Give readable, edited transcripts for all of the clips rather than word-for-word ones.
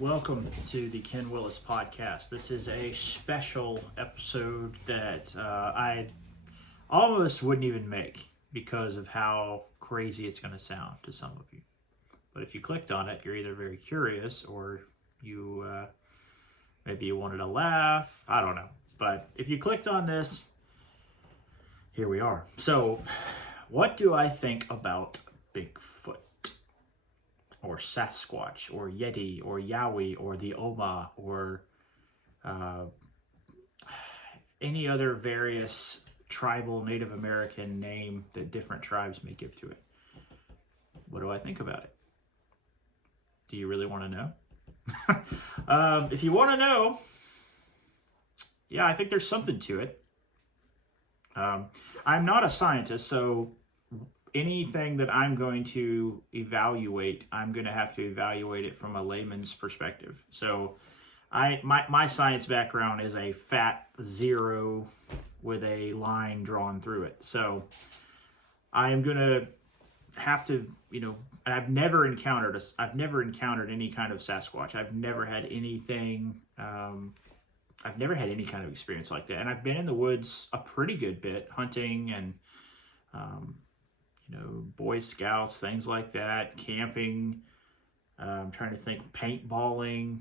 Welcome to the Ken Willis podcast. This is a special episode that I almost wouldn't even make because of how crazy it's going to sound to some of you. But if you clicked on it, you're either very curious or you maybe you wanted to laugh. I don't know. But if you clicked on this, here we are. So, what do I think about Bigfoot? Or Sasquatch, or Yeti, or Yowie, or the Oma, or any other various tribal Native American name that different tribes may give to it. What do I think about it? Do you really want to know? If you want to know, yeah, I think there's something to it. I'm not a scientist, so anything that I'm going to evaluate, I'm going to have to evaluate it from a layman's perspective. So my science background is a fat 0 with a line drawn through it. So I am going to have to, I've never encountered any kind of Sasquatch. I've never had anything, I've never had any kind of experience like that. And I've been in the woods a pretty good bit, hunting and, Boy Scouts, things like that, camping, I'm trying to think, paintballing,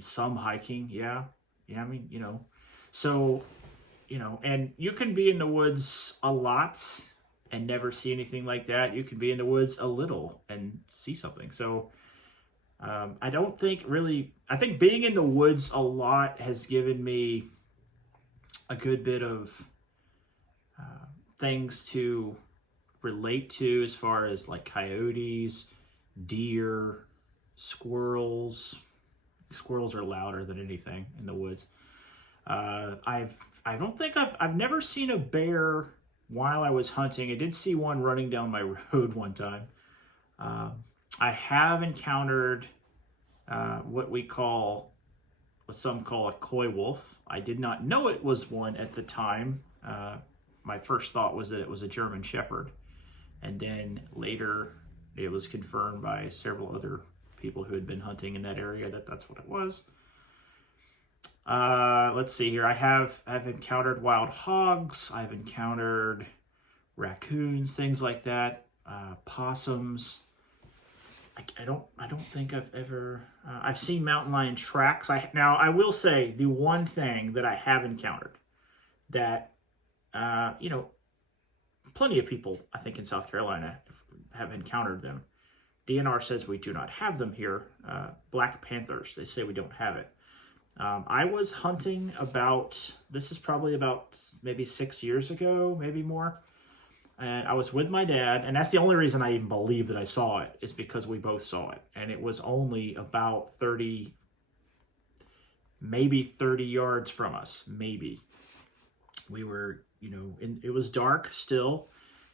some hiking, so, and you can be in the woods a lot and never see anything like that. You can be in the woods a little and see something. So, I think being in the woods a lot has given me a good bit of things to relate to as far as like coyotes, deer, squirrels. Squirrels are louder than anything in the woods. I've never seen a bear while I was hunting. I did see one running down my road one time. I have encountered what some call a coy wolf. I did not know it was one at the time. My first thought was that it was a German Shepherd. And then later it was confirmed by several other people who had been hunting in that area that that's what it was. Let's see here. I've encountered wild hogs. I've encountered raccoons, things like that. Possums. I don't think I've ever, I've seen mountain lion tracks. Now I will say the one thing that I have encountered that, plenty of people, I think, in South Carolina have encountered them. DNR says we do not have them here. Black panthers, they say we don't have it. I was hunting this is probably about maybe 6 years ago, maybe more. And I was with my dad, and that's the only reason I even believe that I saw it, is because we both saw it. And it was only about 30 yards from us, maybe. We were, it was dark still.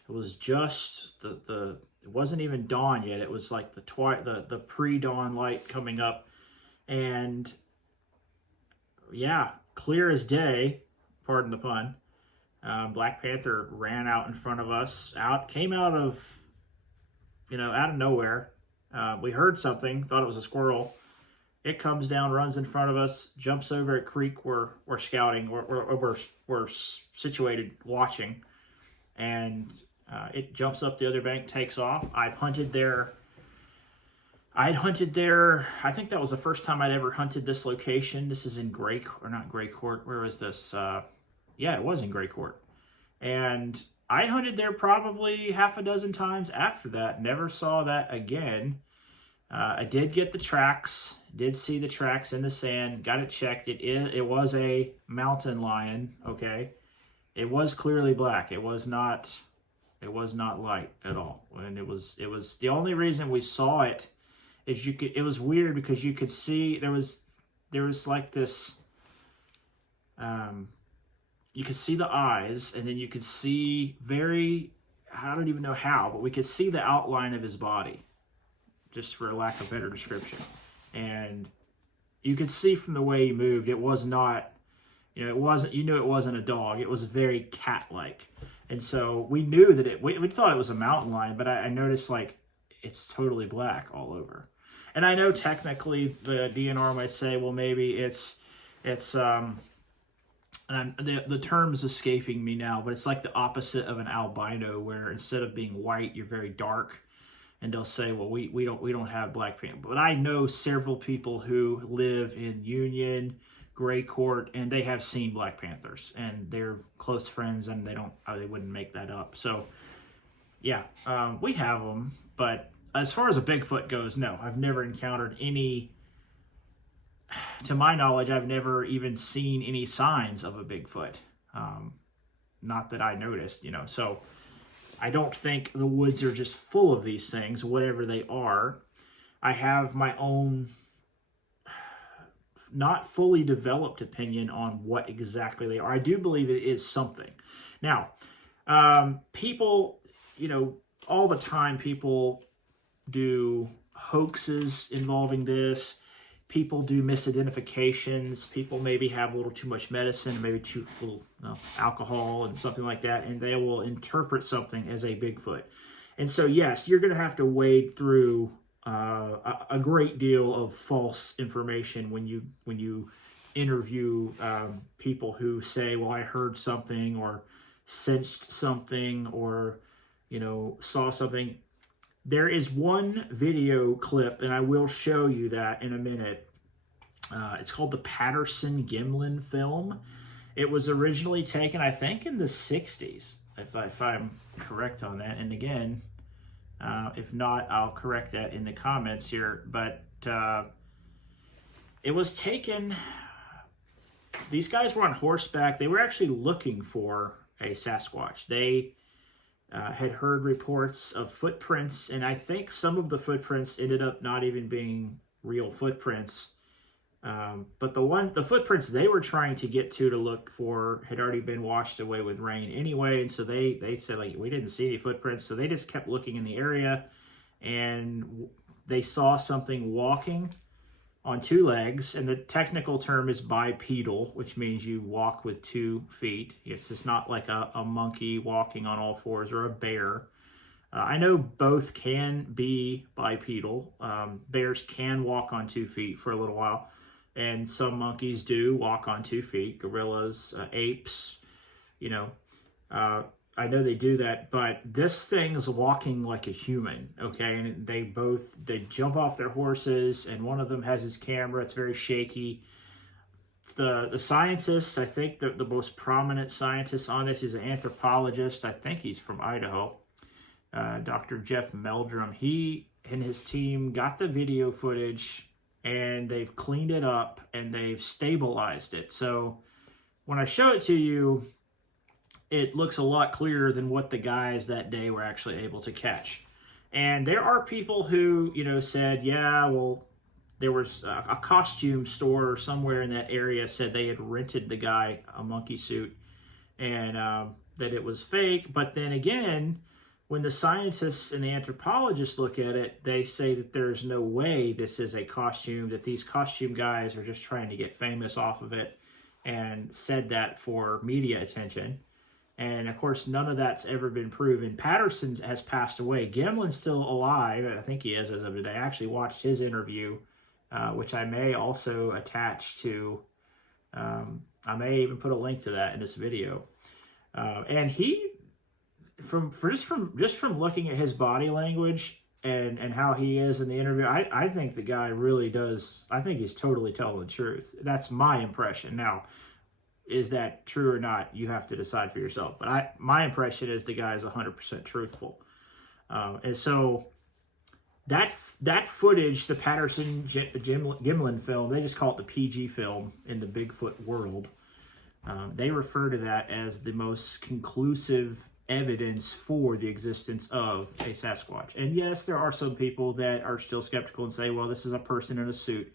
It was just it wasn't even dawn yet. It was like the pre-dawn light coming up. And yeah, clear as day, pardon the pun. Black Panther ran out in front of us, came out of nowhere. We heard something, thought it was a squirrel. It comes down, runs in front of us, jumps over a creek where we're scouting, we're situated watching, and it jumps up the other bank, takes off. I'd hunted there. I think that was the first time I'd ever hunted this location. This is in Grey Court. Where was this? Yeah, it was in Grey Court. And I hunted there probably half a dozen times after that. Never saw that again. I did get the tracks. Did see the tracks in the sand. Got it checked. It was a mountain lion. Okay, it was clearly black. It was not light at all. And it was the only reason we saw it is it was weird because you could see there was like this. You could see the eyes, and then you could see I don't even know how, but we could see the outline of his body, just for lack of better description. And you could see from the way he moved, it was not, it wasn't a dog. It was very cat-like. And so we knew that we thought it was a mountain lion, but I noticed like it's totally black all over. And I know technically the DNR might say, well, maybe it's and the term is escaping me now, but it's like the opposite of an albino, where instead of being white, you're very dark. And they'll say, well, we don't have Black Panther. But I know several people who live in Union, Gray Court, and they have seen Black Panthers, and they're close friends, and they wouldn't make that up. So yeah, we have them. But as far as a Bigfoot goes, no, I've never encountered any. To my knowledge, I've never even seen any signs of a Bigfoot. Not that I noticed, So I don't think the woods are just full of these things, whatever they are. I have my own not fully developed opinion on what exactly they are. I do believe it is something. Now, people, all the time people do hoaxes involving this. People do misidentifications. People maybe have a little too much medicine, maybe too little alcohol and something like that, and they will interpret something as a Bigfoot. And so, yes, you're going to have to wade through a great deal of false information when you interview people who say, well, I heard something or sensed something or, saw something. There is one video clip, and I will show you that in a minute. It's called the Patterson Gimlin film. It was originally taken, I think, in the 60s, if I'm correct on that. And again, if not, I'll correct that in the comments here. But it was taken, these guys were on horseback. They were actually looking for a Sasquatch. They had heard reports of footprints, and I think some of the footprints ended up not even being real footprints. But the footprints they were trying to get to look for had already been washed away with rain anyway, and so they said, like, we didn't see any footprints, so they just kept looking in the area, and they saw something walking on two legs, and the technical term is bipedal, which means you walk with 2 feet. It's just not like a monkey walking on all fours or a bear. I know both can be bipedal. Bears can walk on 2 feet for a little while, and some monkeys do walk on 2 feet. Gorillas, apes, I know they do that, but this thing is walking like a human, okay? And they jump off their horses, and one of them has his camera. It's very shaky. The scientists, I think the most prominent scientist on this is an anthropologist. I think he's from Idaho, Dr. Jeff Meldrum. He and his team got the video footage, and they've cleaned it up, and they've stabilized it. So when I show it to you, it looks a lot clearer than what the guys that day were actually able to catch. And there are people who, said, yeah, well, there was a costume store somewhere in that area said they had rented the guy a monkey suit and that it was fake. But then again, when the scientists and the anthropologists look at it, they say that there's no way this is a costume, that these costume guys are just trying to get famous off of it and said that for media attention. And, of course, none of that's ever been proven. Patterson has passed away. Gimlin's still alive. I think he is as of today. I actually watched his interview, which I may also attach to. I may even put a link to that in this video. And he, just from looking at his body language and how he is in the interview, I think the guy really does. I think he's totally telling the truth. That's my impression. Now, is that true or not? You have to decide for yourself. But my impression is the guy is 100% truthful. And so that footage, the Patterson Gimlin film, they just call it the PG film in the Bigfoot world. They refer to that as the most conclusive evidence for the existence of a Sasquatch. And yes, there are some people that are still skeptical and say, well, this is a person in a suit.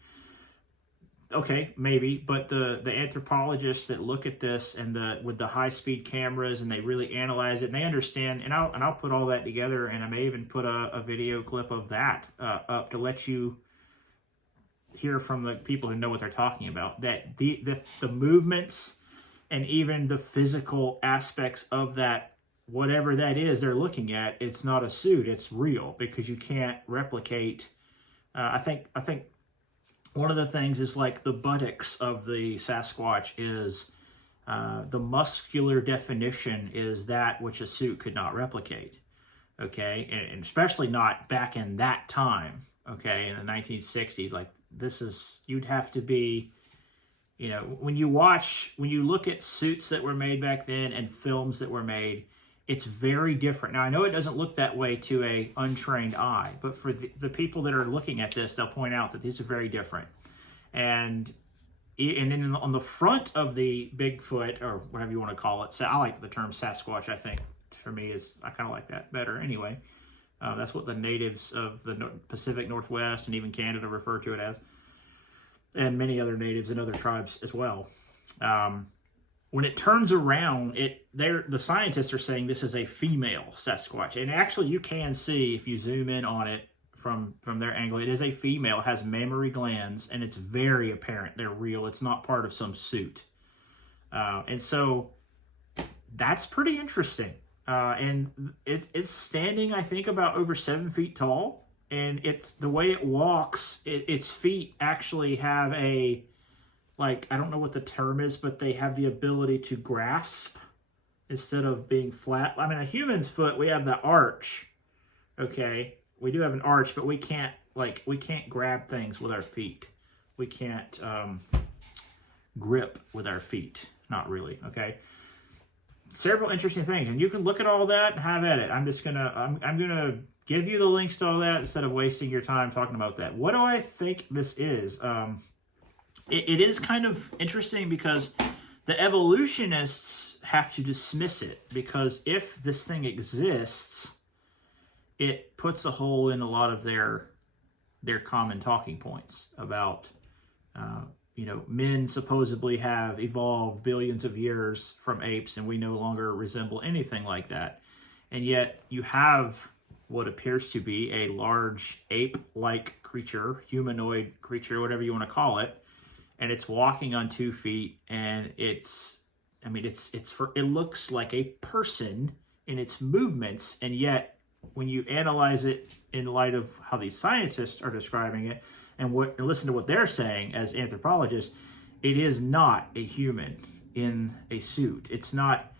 Okay, maybe, but the anthropologists that look at this and with the high-speed cameras, and they really analyze it and they understand, and I'll put all that together, and I may even put a video clip of that up to let you hear from the people who know what they're talking about, that the movements and even the physical aspects of that whatever that is they're looking at, it's not a suit, it's real, because you can't replicate. I think one of the things is like the buttocks of the Sasquatch is the muscular definition is that which a suit could not replicate. Okay, and especially not back in that time. Okay, in the 1960s, like this is, you'd have to be, you know, when you look at suits that were made back then and films that were made, it's very different. Now, I know it doesn't look that way to a untrained eye, but for the people that are looking at this, they'll point out that these are very different. And then on the front of the Bigfoot, or whatever you want to call it, so I like the term Sasquatch, I think, for me, I kind of like that better anyway. That's what the natives of the Pacific Northwest and even Canada refer to it as, and many other natives and other tribes as well. When it turns around, the scientists are saying this is a female Sasquatch. And actually, you can see, if you zoom in on it from their angle, it is a female, it has mammary glands, and it's very apparent they're real. It's not part of some suit. And so that's pretty interesting. And it's standing, I think, about over 7 feet tall. And the way it walks, its feet actually have I don't know what the term is, but they have the ability to grasp instead of being flat. I mean, a human's foot, we have the arch, okay? We do have an arch, but we can't grab things with our feet. We can't grip with our feet, not really, okay? Several interesting things, and you can look at all that and have at it. I'm gonna give you the links to all that instead of wasting your time talking about that. What do I think this is? It is kind of interesting because the evolutionists have to dismiss it, because if this thing exists, it puts a hole in a lot of their common talking points about, men supposedly have evolved billions of years from apes and we no longer resemble anything like that. And yet you have what appears to be a large ape-like creature, humanoid creature, whatever you want to call it, and it's walking on 2 feet, and it looks like a person in its movements, and yet when you analyze it in light of how these scientists are describing it and listen to what they're saying as anthropologists, it is not a human in a suit. It's not.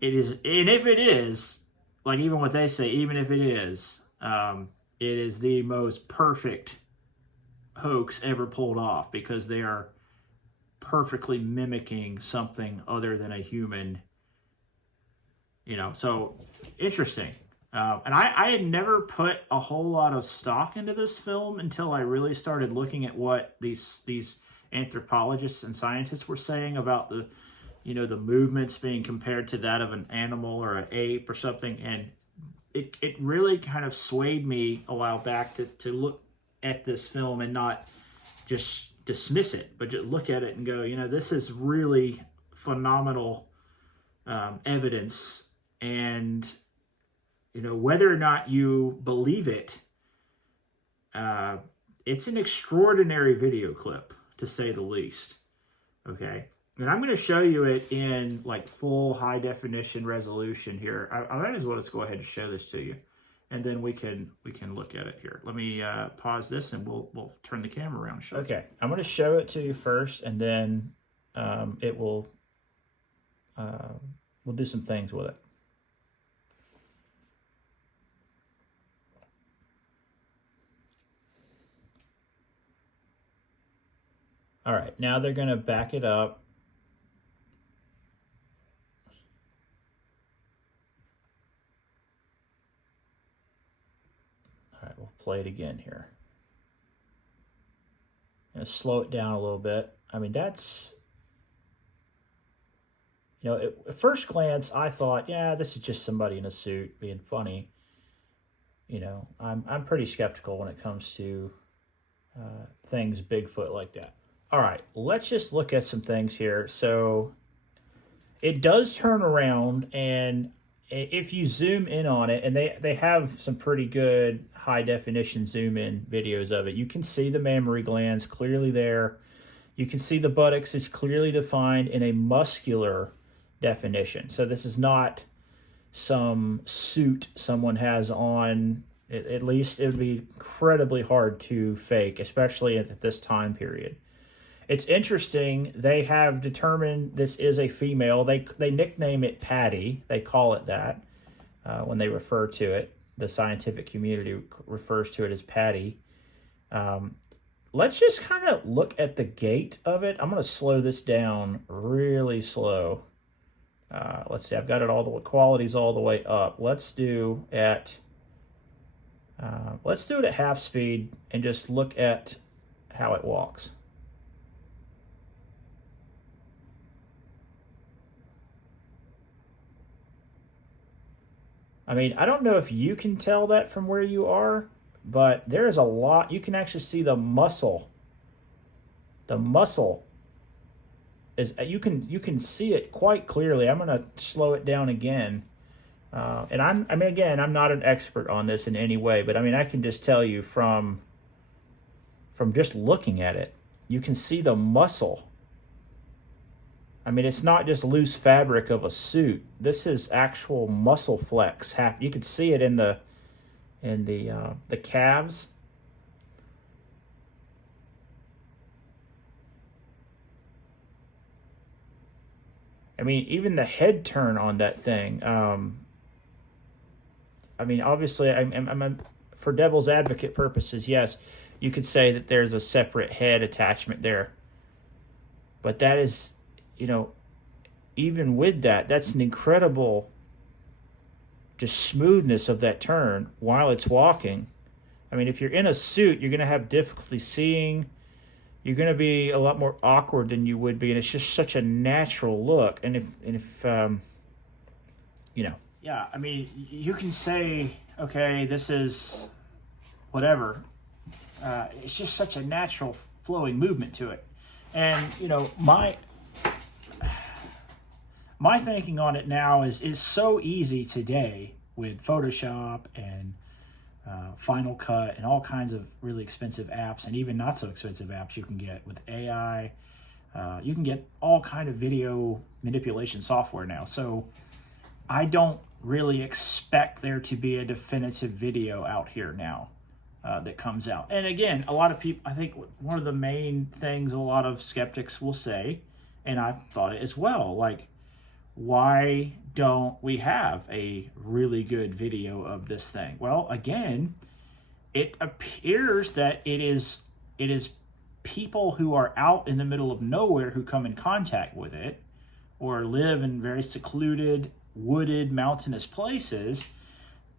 It is, and if it is, like even what they say, even if it is the most perfect hoax ever pulled off, because they are perfectly mimicking something other than a human. So interesting. And I had never put a whole lot of stock into this film until I really started looking at what these anthropologists and scientists were saying about the movements being compared to that of an animal or an ape or something. And it really kind of swayed me a while back to look at this film and not just dismiss it, but just look at it and go, this is really phenomenal evidence. And whether or not you believe it, it's an extraordinary video clip, to say the least. Okay, and I'm going to show you it in like full high definition resolution here. I might as well just go ahead and show this to you, and then we can look at it here. Let me pause this, and we'll turn the camera around and show. Okay, I'm going to show it to you first, and then we'll do some things with it. All right, now they're going to back it up. All right, we'll play it again here. And slow it down a little bit. I mean, that's, at first glance, I thought, yeah, this is just somebody in a suit being funny. I'm pretty skeptical when it comes to things Bigfoot like that. All right, let's just look at some things here. So it does turn around, and if you zoom in on it, and they have some pretty good high definition zoom in videos of it, you can see the mammary glands clearly there. You can see the buttocks is clearly defined in a muscular definition. So this is not, some suit someone has on. At least it would be incredibly hard to fake, especially at this time period. It's interesting. They have determined this is a female. They nickname it Patty. They call it that when they refer to it. The scientific community refers to it as Patty. Let's just kind of look at the gait of it. I'm going to slow this down really slow. Let's see. I've got it all the qualities all the way up. Let's do it at half speed and just look at how it walks. I mean, I don't know if you can tell that from where you are, but there is a lot. You can actually see the muscle. The muscle is you can see it quite clearly. I'm going to slow it down again. And I'm not an expert on this in any way, but I mean, I can just tell you from just looking at it, you can see the muscle. I mean, it's not just loose fabric of a suit. This is actual muscle flex. You can see it in the calves. I mean, even the head turn on that thing. I mean, obviously, I'm for devil's advocate purposes, yes, you could say that there's a separate head attachment there. But that is, even with that, that's an incredible just smoothness of that turn while it's walking. I mean, if you're in a suit, you're going to have difficulty seeing. You're going to be a lot more awkward than you would be, and it's just such a natural look. And if yeah, I mean, you can say, okay, this is whatever. It's just such a natural flowing movement to it. And, my thinking on it now is so easy today with Photoshop and Final Cut and all kinds of really expensive apps, and even not so expensive apps you can get with AI. You can get all kind of video manipulation software now. So I don't really expect there to be a definitive video out here now that comes out. And again, a lot of people, I think one of the main things a lot of skeptics will say, and I've thought it as well, like, why don't we have a really good video of this thing? Well, again, it appears that it is people who are out in the middle of nowhere who come in contact with it, or live in very secluded, wooded, mountainous places.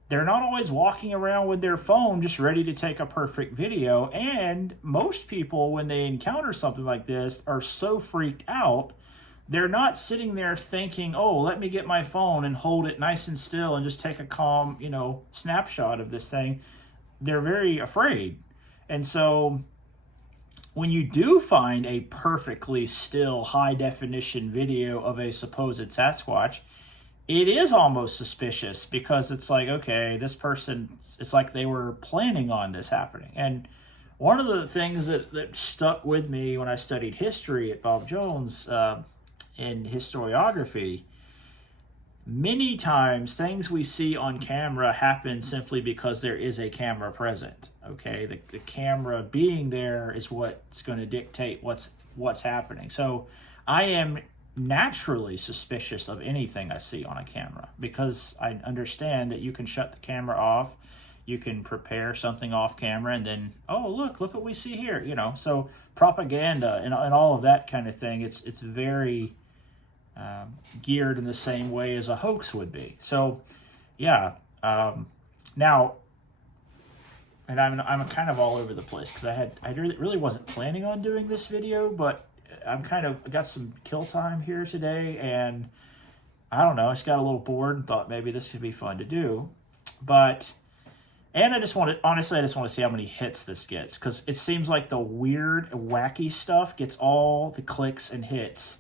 They're not always walking around with their phone just ready to take a perfect video. And most people, when they encounter something like this, are so freaked out, they're not sitting there thinking, oh, let me get my phone and hold it nice and still and just take a calm, snapshot of this thing. They're very afraid. And so when you do find a perfectly still high definition video of a supposed Sasquatch, it is almost suspicious, because it's like, okay, this person, it's like they were planning on this happening. And one of the things that stuck with me when I studied history at Bob Jones in historiography, many times things we see on camera happen simply because there is a camera present. Okay, the camera being there is what's going to dictate what's happening. So I am naturally suspicious of anything I see on a camera, because I understand that you can shut the camera off, you can prepare something off camera, and then, oh, look what we see here. So propaganda and all of that kind of thing, it's very geared in the same way as a hoax would be. So yeah, now, and I'm kind of all over the place, because I really wasn't planning on doing this video, but I got some kill time here today, and I don't know, I just got a little bored and thought maybe this could be fun to do. And I just want to see how many hits this gets, because it seems like the weird, wacky stuff gets all the clicks and hits,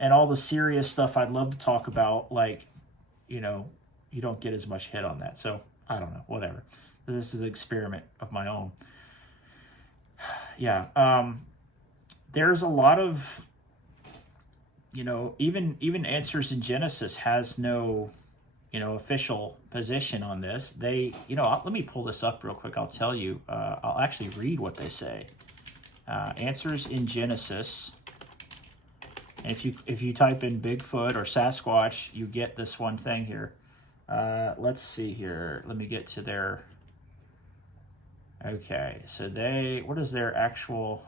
and all the serious stuff I'd love to talk about, like, you don't get as much hit on that. So I don't know, whatever. This is an experiment of my own. Yeah. There's a lot of, even Answers in Genesis has no official position on this. They, let me pull this up real quick. I'll tell you. I'll actually read what they say. Answers in Genesis. And if you type in Bigfoot or Sasquatch, you get this one thing here. Let's see here. Let me get to their... Okay, so what is their actual...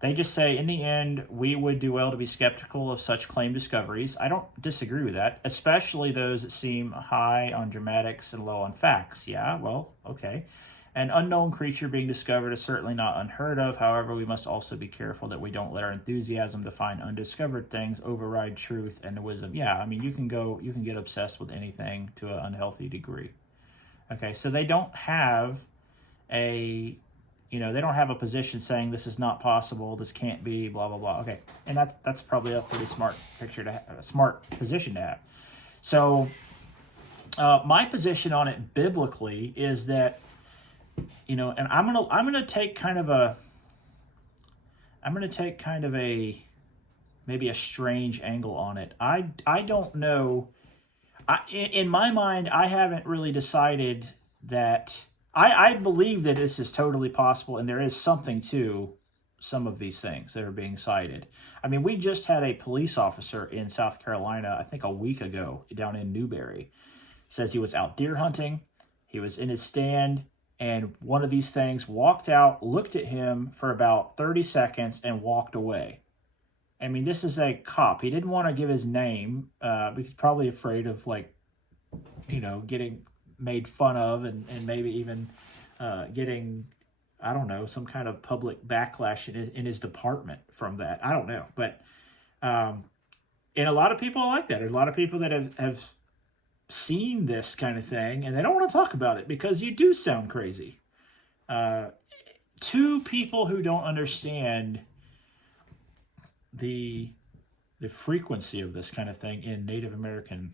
They just say, in the end, we would do well to be skeptical of such claimed discoveries. I don't disagree with that, especially those that seem high on dramatics and low on facts. Yeah, well, okay. An unknown creature being discovered is certainly not unheard of. However, we must also be careful that we don't let our enthusiasm to find undiscovered things override truth and wisdom. Yeah, I mean, you can get obsessed with anything to an unhealthy degree. Okay, so they don't have they don't have a position saying this is not possible, this can't be, blah, blah, blah. Okay, and that's probably a pretty smart smart position to have. So my position on it biblically is that, and I'm gonna take kind of a maybe a strange angle on it. I don't know. In my mind, I haven't really decided that. I believe that this is totally possible, and there is something to some of these things that are being cited. I mean, we just had a police officer in South Carolina, I think a week ago, down in Newberry. Says he was out deer hunting. He was in his stand, and one of these things walked out, looked at him for about 30 seconds, and walked away. I mean, this is a cop. He didn't want to give his name because he's probably afraid of, getting made fun of and maybe even getting, I don't know, some kind of public backlash in his department from that. I don't know. But and a lot of people are like that. There's a lot of people that have seen this kind of thing, and they don't want to talk about it because you do sound crazy. To people who don't understand the frequency of this kind of thing in Native American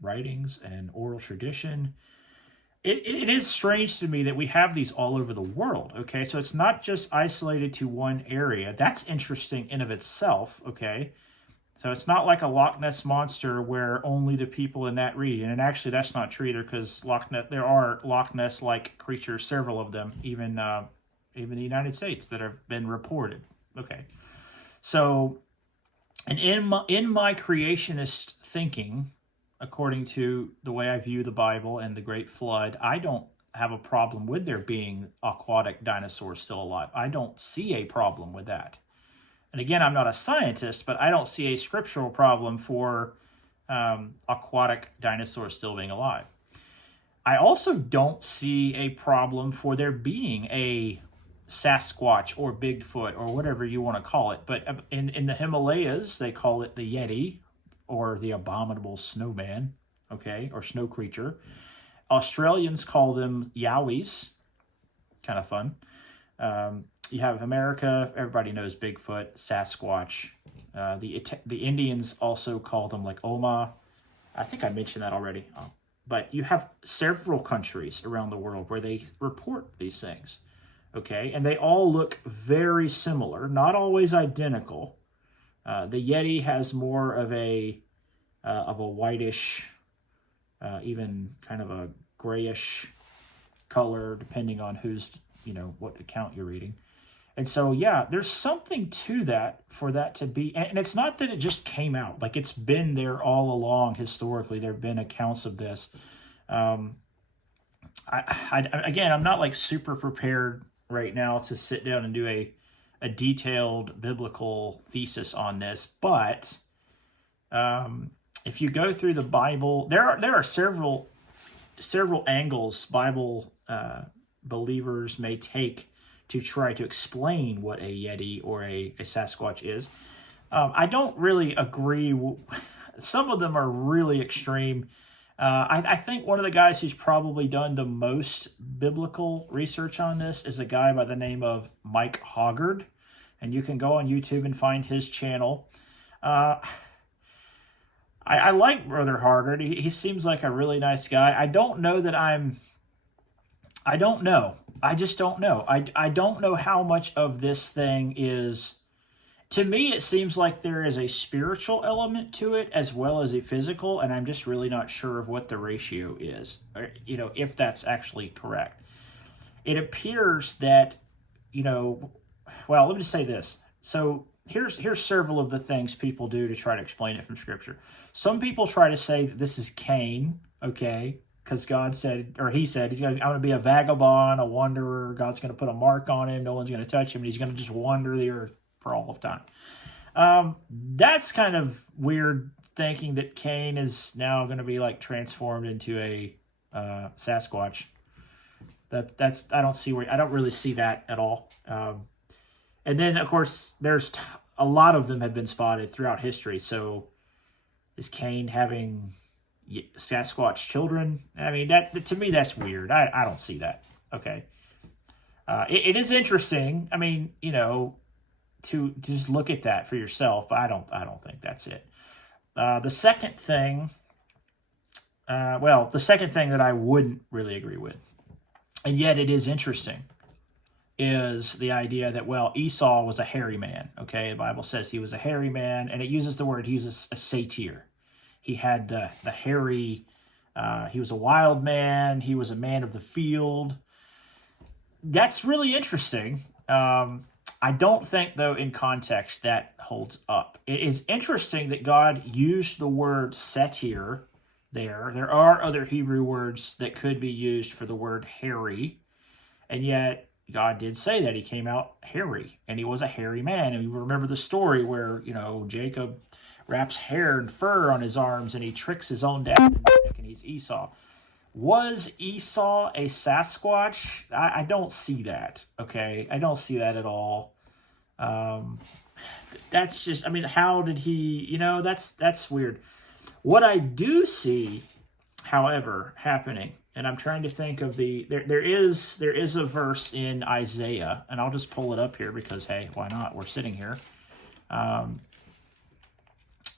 writings and oral tradition, it is strange to me that we have these all over the world, okay? So it's not just isolated to one area. That's interesting in of itself, okay? So it's not like a Loch Ness monster where only the people in that region, and actually that's not true either, because there are Loch Ness-like creatures, several of them, even the United States, that have been reported, okay? So, and in my creationist thinking, according to the way I view the Bible and the Great Flood, I don't have a problem with there being aquatic dinosaurs still alive. I don't see a problem with that. And again, I'm not a scientist, but I don't see a scriptural problem for aquatic dinosaurs still being alive. I also don't see a problem for there being a Sasquatch or Bigfoot or whatever you want to call it. But in the Himalayas, they call it the Yeti, or the abominable snowman, okay, or snow creature. Australians call them yowies. Kind of fun. You have America, everybody knows Bigfoot, Sasquatch. The Indians also call them like Oma. I think I mentioned that already. But you have several countries around the world where they report these things, okay? And they all look very similar, not always identical. The Yeti has more of a whitish, even kind of a grayish color, depending on what account you're reading. And so, yeah, there's something to that for that to be, and it's not that it just came out. Like, it's been there all along historically. There have been accounts of this. Again, I'm not like super prepared right now to sit down and do a detailed biblical thesis on this, but if you go through the Bible, there are several angles Bible believers may take to try to explain what a Yeti or a Sasquatch is. I don't really agree. Some of them are really extreme. I think one of the guys who's probably done the most biblical research on this is a guy by the name of Mike Hoggard, and you can go on YouTube and find his channel. I like Brother Hoggard. He seems like a really nice guy. I don't know that I don't know. I just don't know. I don't know how much of this thing is To me, it seems like there is a spiritual element to it as well as a physical, and I'm just really not sure of what the ratio is, or, if that's actually correct. It appears that, well, let me just say this. So here's several of the things people do to try to explain it from Scripture. Some people try to say that this is Cain, okay, because God said, or he said, I'm going to be a vagabond, a wanderer. God's going to put a mark on him. No one's going to touch him, and he's going to just wander the earth for all of time. That's kind of weird, thinking that Cain is now going to be like transformed into a Sasquatch. That's I don't really see that at all. And then of course there's a lot of them have been spotted throughout history. So is Cain having Sasquatch children? I mean, that to me that's weird. I don't see that. Okay, it is interesting. I mean, to just look at that for yourself, but I don't think that's it. The second thing that I wouldn't really agree with, and yet it is interesting, is the idea that, Esau was a hairy man, okay? The Bible says he was a hairy man, and it uses the word, he was a satyr. He had the hairy, he was a wild man, he was a man of the field. That's really interesting. I don't think, though, in context that holds up. It is interesting that God used the word satyr there. There are other Hebrew words that could be used for the word hairy, and yet God did say that he came out hairy, and he was a hairy man. And you remember the story where, Jacob wraps hair and fur on his arms, and he tricks his own dad, and he's Esau. Was Esau a Sasquatch? I don't see that, okay? I don't see that at all. That's just, how did he, that's weird. What I do see, however, happening, and I'm trying to think of there is a verse in Isaiah, and I'll just pull it up here because, hey, why not? We're sitting here.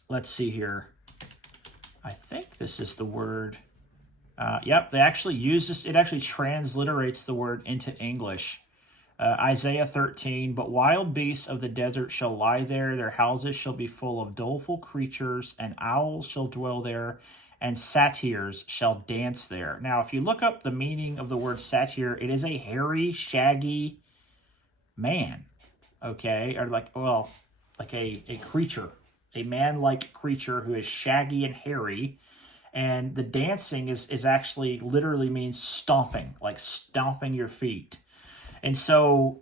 Let's see here. I think this is the word. Yep, they actually use this. It actually transliterates the word into English. Isaiah 13, but wild beasts of the desert shall lie there. Their houses shall be full of doleful creatures, and owls shall dwell there, and satyrs shall dance there. Now, if you look up the meaning of the word satyr, it is a hairy, shaggy man, okay? Or like a creature, a man-like creature who is shaggy and hairy. And the dancing is actually literally means stomping, like stomping your feet. And so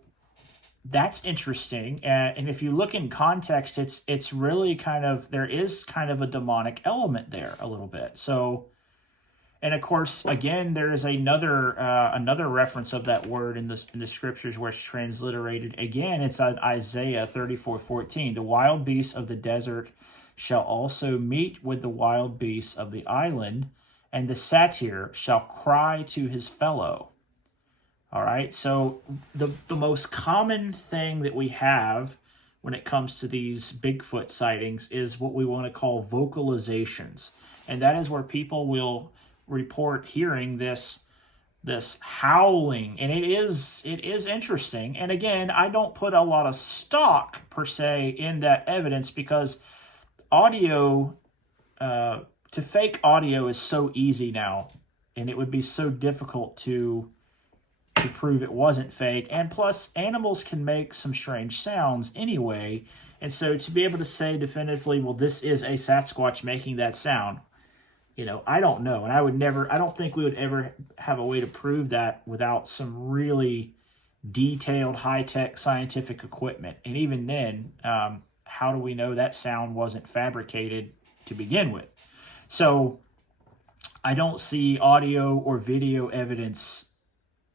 that's interesting. And if you look in context, it's really there is kind of a demonic element there a little bit. So, and of course, again, there is another reference of that word in the scriptures where it's transliterated. Again, it's on Isaiah 34:14. The wild beasts of the desert shall also meet with the wild beasts of the island, and the satyr shall cry to his fellow. All right, so the most common thing that we have when it comes to these Bigfoot sightings is what we want to call vocalizations. And that is where people will report hearing this howling. And it is interesting. And again, I don't put a lot of stock per se in that evidence, because audio, to fake audio is so easy now, and it would be so difficult to prove it wasn't fake. And plus, animals can make some strange sounds anyway, and so to be able to say definitively, well, this is a Sasquatch making that sound, I don't know. And I don't think we would ever have a way to prove that without some really detailed, high-tech scientific equipment. And even then, how do we know that sound wasn't fabricated to begin with? So I don't see audio or video evidence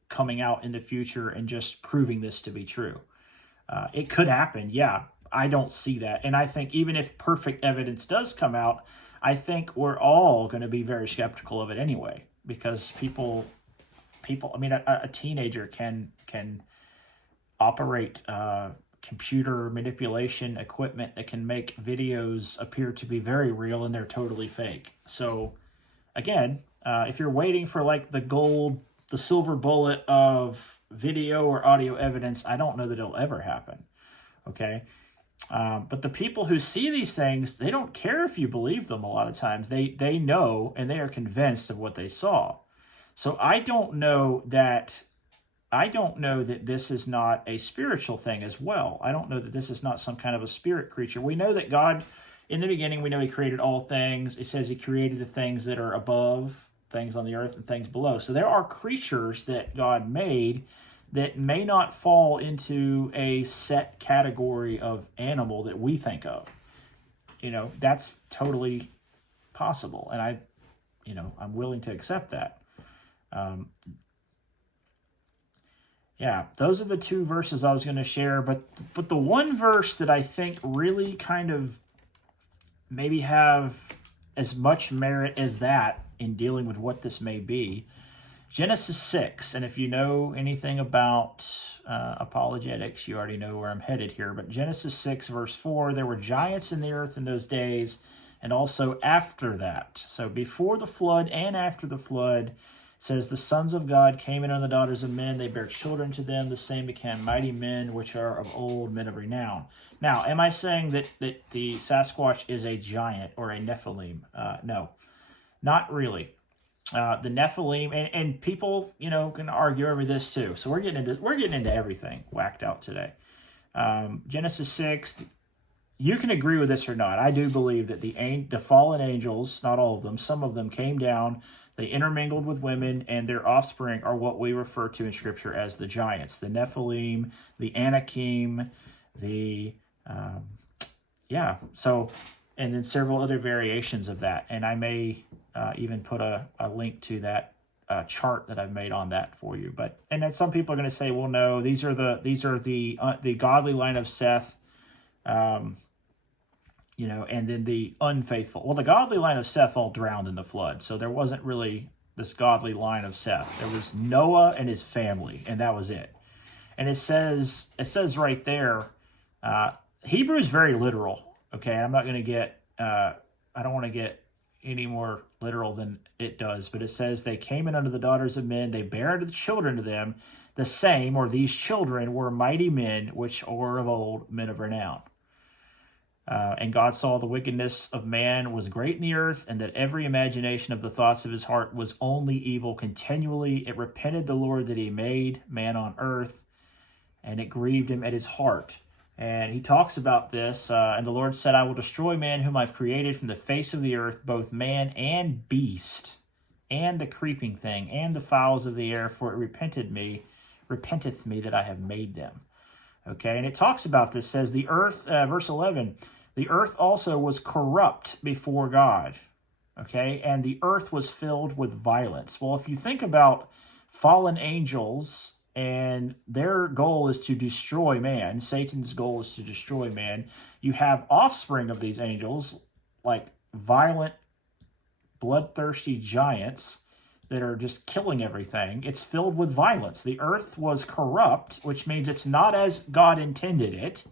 coming out in the future and just proving this to be true. It could happen, yeah. I don't see that. And I think even if perfect evidence does come out, I think we're all going to be very skeptical of it anyway, because people, a teenager can operate computer manipulation equipment that can make videos appear to be very real, and they're totally fake. So again, if you're waiting for like the silver bullet of video or audio evidence, I don't know that it'll ever happen. Okay. But the people who see these things, they don't care if you believe them a lot of times. They know and they are convinced of what they saw. So I don't know that this is not a spiritual thing as well. I don't know that this is not some kind of a spirit creature. We know that God, in the beginning, we know he created all things. It says he created the things that are above, things on the earth and things below. So there are creatures that God made that may not fall into a set category of animal that we think of. That's totally possible. And I'm willing to accept that. Those are the two verses I was going to share. But the one verse that I think really kind of maybe have as much merit as that in dealing with what this may be, Genesis 6, and if you know anything about apologetics, you already know where I'm headed here, but Genesis 6, verse 4, there were giants in the earth in those days, and also after that. So before the flood and after the flood, it says, the sons of God came in on the daughters of men, they bare children to them, the same became mighty men, which are of old, men of renown. Now, am I saying that the Sasquatch is a giant or a Nephilim? No, not really. The Nephilim, and people, can argue over this too. So we're getting into everything whacked out today. Genesis 6, you can agree with this or not. I do believe that the fallen angels, not all of them, some of them came down, they intermingled with women, and their offspring are what we refer to in Scripture as the giants, the Nephilim, the Anakim, and then several other variations of that. And I may even put a link to that chart that I've made on that for you. And then some people are going to say, well, no, these are the godly line of Seth, and then the unfaithful. Well, the godly line of Seth all drowned in the flood, so there wasn't really this godly line of Seth. There was Noah and his family, and that was it. And it says right there, Hebrew is very literal. Okay, I'm not going to get, I don't want to get any more literal than it does, but it says, they came in unto the daughters of men, they bare unto the children to them, the same, or these children were mighty men, which were of old, men of renown. And God saw the wickedness of man was great in the earth, and that every imagination of the thoughts of his heart was only evil continually. It repented the Lord that he made man on earth, and it grieved him at his heart. And he talks about this, and the Lord said, I will destroy man whom I've created from the face of the earth, both man and beast, and the creeping thing, and the fowls of the air, for it repenteth me that I have made them. Okay, and it talks about this, says the earth, verse 11, the earth also was corrupt before God. Okay, and the earth was filled with violence. Well, if you think about fallen angels, and their goal is to destroy man. Satan's goal is to destroy man. You have offspring of these angels, like violent, bloodthirsty giants that are just killing everything. It's filled with violence. The earth was corrupt, which means it's not as God intended it.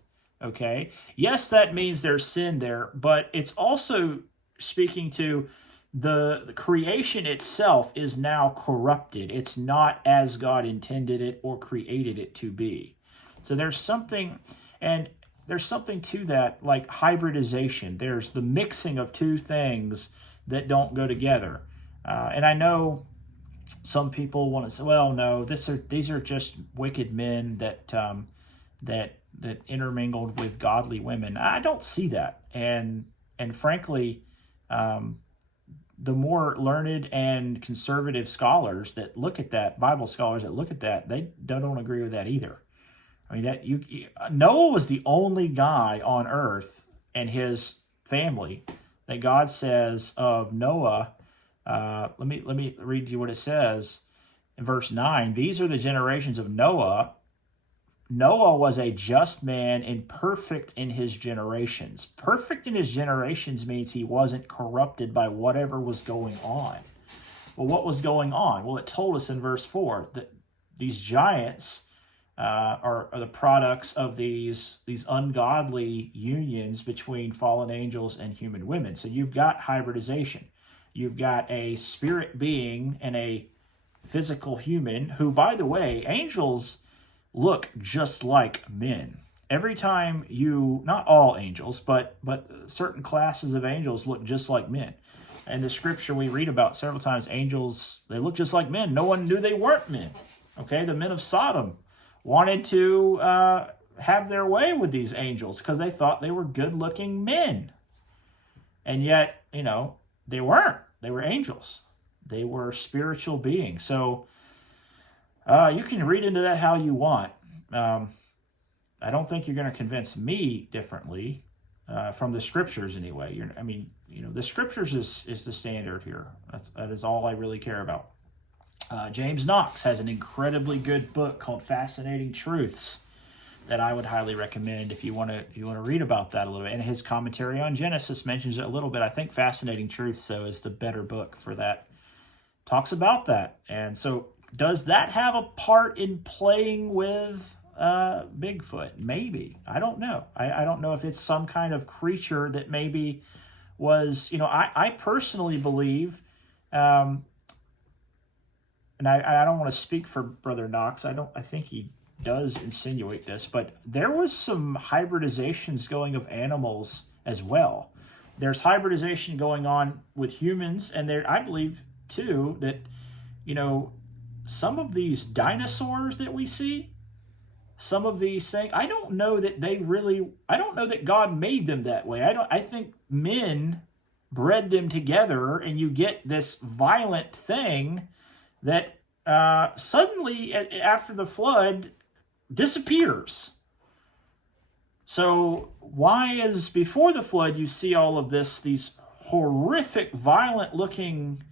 Okay? Yes, that means there's sin there, but it's also speaking to the creation itself is now corrupted. It's not as God intended it or created it to be. So there's something to that, like hybridization. There's the mixing of two things that don't go together. And I know some people want to say, well, no, these are just wicked men that intermingled with godly women. I don't see that. And frankly, the more learned and conservative scholars that look at that, Bible scholars that look at that, they don't agree with that either. I mean, Noah was the only guy on earth and his family that God says of Noah. Let me read you what it says in verse 9. These are the generations of Noah. Noah was a just man and perfect in his generations. Perfect in his generations means he wasn't corrupted by whatever was going on. Well, what was going on? Well, it told us in verse 4 that these giants are the products of these ungodly unions between fallen angels and human women. So you've got hybridization. You've got a spirit being and a physical human who, by the way, angels look just like men. every time not all angels, but certain classes of angels look just like men. In the scripture we read about several times, angels, they look just like men. No one knew they weren't men. Okay, the men of Sodom wanted to have their way with these angels because they thought they were good-looking men. And yet, they weren't. They were angels. They were spiritual beings. So you can read into that how you want. I don't think you're going to convince me differently from the scriptures anyway. The scriptures is the standard here. That is all I really care about. James Knox has an incredibly good book called Fascinating Truths that I would highly recommend if you want to read about that a little bit. And his commentary on Genesis mentions it a little bit. I think Fascinating Truths, though, is the better book for that. Talks about that. And so does that have a part in playing with Bigfoot? Maybe. I don't know. I don't know if it's some kind of creature that maybe was, I personally believe, and I don't want to speak for Brother Knox. I think he does insinuate this, but there was some hybridizations going of animals as well. There's hybridization going on with humans, and I believe too that, some of these dinosaurs that we see, some of these things, I don't know that God made them that way. I think men bred them together, and you get this violent thing that suddenly after the flood disappears. So why is before the flood you see all of these horrific, violent looking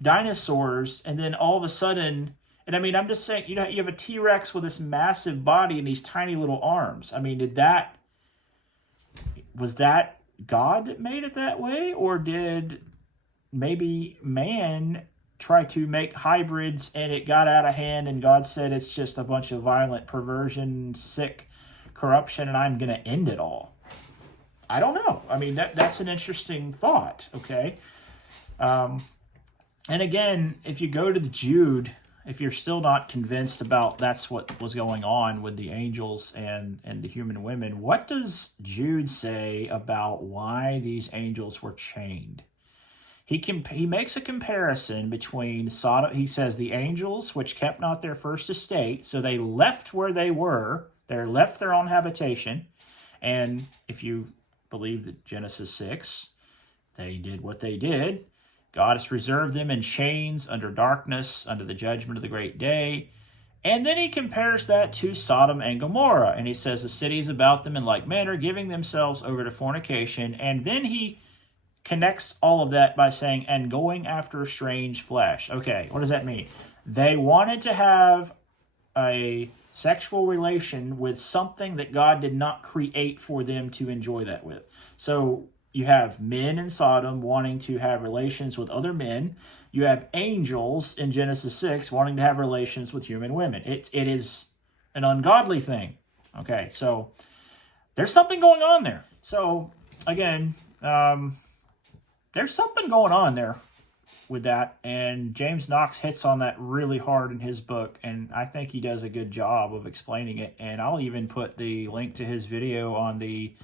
dinosaurs, and then all of a sudden, and I'm just saying, you have a T-Rex with this massive body and these tiny little arms. Was that God that made it that way, or did maybe man try to make hybrids and it got out of hand and God said it's just a bunch of violent perversion, sick corruption, and I'm going to end it all? I don't know. That's an interesting thought, okay? And again, if you go to the Jude, if you're still not convinced about that's what was going on with the angels and the human women, what does Jude say about why these angels were chained? He makes a comparison between Sodom. He says the angels, which kept not their first estate, so they left where they were. They left their own habitation. And if you believe that Genesis 6, they did what they did. God has reserved them in chains under darkness, under the judgment of the great day. And then he compares that to Sodom and Gomorrah. And he says the cities about them in like manner, giving themselves over to fornication. And then he connects all of that by saying, and going after strange flesh. Okay, what does that mean? They wanted to have a sexual relation with something that God did not create for them to enjoy that with. So you have men in Sodom wanting to have relations with other men. You have angels in Genesis 6 wanting to have relations with human women. It is an ungodly thing. Okay, so there's something going on there. So again, there's something going on there with that, and James Knox hits on that really hard in his book, and I think he does a good job of explaining it. And I'll even put the link to his video on the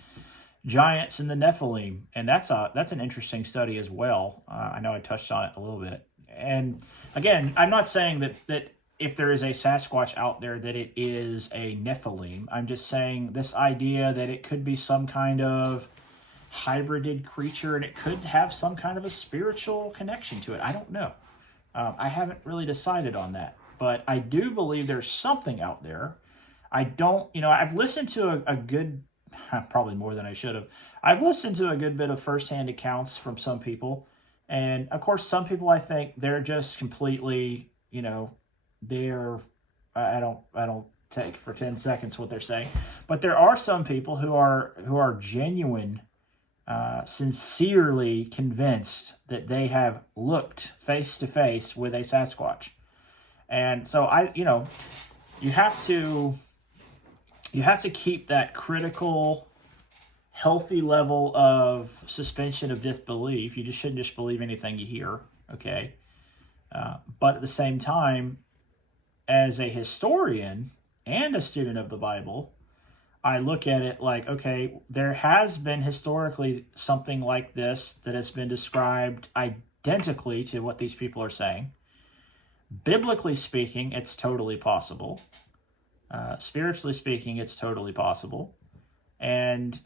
giants and the Nephilim, and that's an interesting study as well. I know I touched on it a little bit. And again, I'm not saying that if there is a Sasquatch out there that it is a Nephilim. I'm just saying this idea that it could be some kind of hybrided creature, and it could have some kind of a spiritual connection to it. I don't know. I haven't really decided on that, but I do believe there's something out there. I've listened to a good, probably more than I should have. I've listened to a good bit of firsthand accounts from some people, and of course, some people I think they're just completely, I don't take for 10 seconds what they're saying, but there are some people who are genuine. Sincerely convinced that they have looked face to face with a Sasquatch. And so you have to keep that critical, healthy level of suspension of disbelief. You shouldn't just believe anything you hear, okay? But at the same time, as a historian and a student of the Bible, I look at it like, okay, there has been historically something like this that has been described identically to what these people are saying. Biblically speaking, it's totally possible. Spiritually speaking, it's totally possible. And,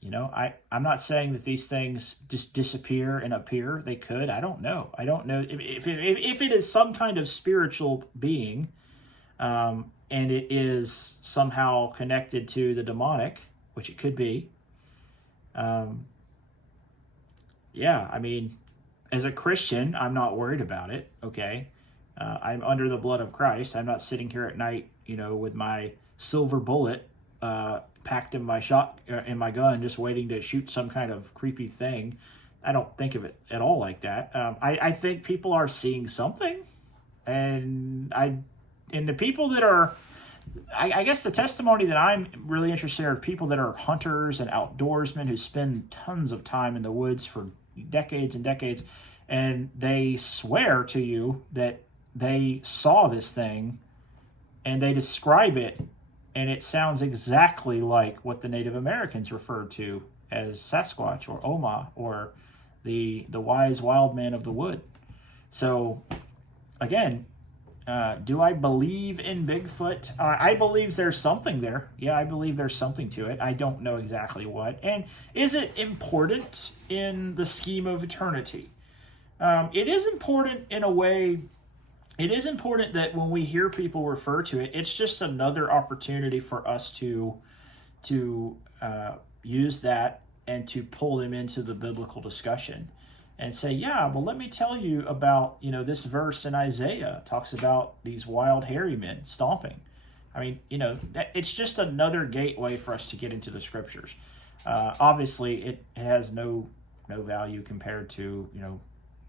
you know, I'm not saying that these things just disappear and appear. They could. I don't know. I don't know if it is some kind of spiritual being, and it is somehow connected to the demonic, which it could be. Yeah, I mean, as a Christian, I'm not worried about it, okay? I'm under the blood of Christ. I'm not sitting here at night, you know, with my silver bullet packed in my my gun, just waiting to shoot some kind of creepy thing. I don't think of it at all like that. I think people are seeing something, and the people that are, I guess the testimony that I'm really interested in are people that are hunters and outdoorsmen who spend tons of time in the woods for decades and decades, and they swear to you that they saw this thing, and they describe it, and it sounds exactly like what the Native Americans referred to as Sasquatch or Oma or the wise wild man of the wood. So, again, do I believe in Bigfoot? I believe there's something there. Yeah, I believe there's something to it. I don't know exactly what. And is it important in the scheme of eternity? It is important in a way. It is important that when we hear people refer to it, it's just another opportunity for us to use that and to pull them into the biblical discussion and say, yeah, well, let me tell you about, you know, this verse in Isaiah talks about these wild hairy men stomping. I mean, you know, it's just another gateway for us to get into the scriptures. Obviously, it has no value compared to, you know,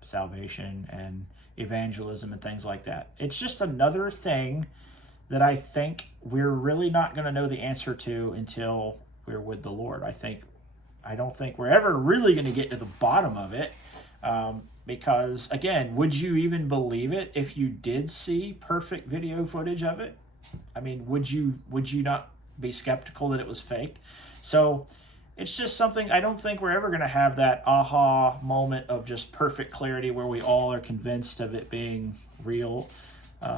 salvation and evangelism and things like that. It's just another thing that I think we're really not going to know the answer to until we're with the Lord. I don't think we're ever really going to get to the bottom of it, because, again, would you even believe it if you did see perfect video footage of it? I mean, would you not be skeptical that it was faked? So it's just something, I don't think we're ever going to have that aha moment of just perfect clarity where we all are convinced of it being real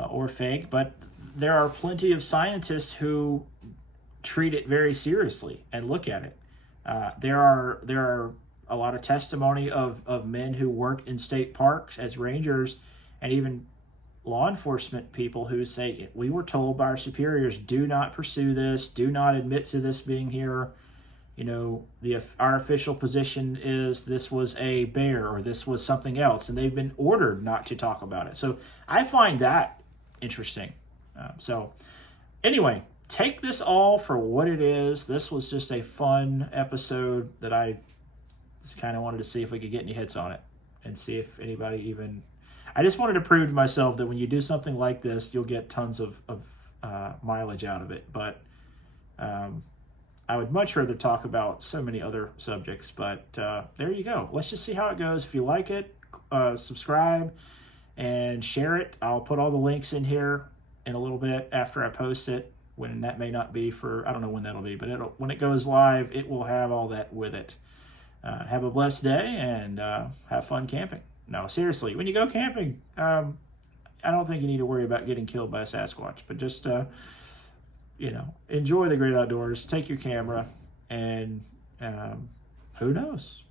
or fake. But there are plenty of scientists who treat it very seriously and look at it. There are a lot of testimony of men who work in state parks as rangers, and even law enforcement people who say, we were told by our superiors, do not pursue this, do not admit to this being here. You know, our official position is this was a bear or this was something else, and they've been ordered not to talk about it. So I find that interesting. So anyway, take this all for what it is. This was just a fun episode that I just kind of wanted to see if we could get any hits on it and see if anybody even... I just wanted to prove to myself that when you do something like this, you'll get tons of mileage out of it. But I would much rather talk about so many other subjects. But there you go. Let's just see how it goes. If you like it, subscribe and share it. I'll put all the links in here in a little bit after I post it. When that may not be for, I don't know when that'll be, but when it goes live, it will have all that with it. Have a blessed day and have fun camping. No, seriously, when you go camping, I don't think you need to worry about getting killed by a Sasquatch, but just, you know, enjoy the great outdoors, take your camera, and who knows?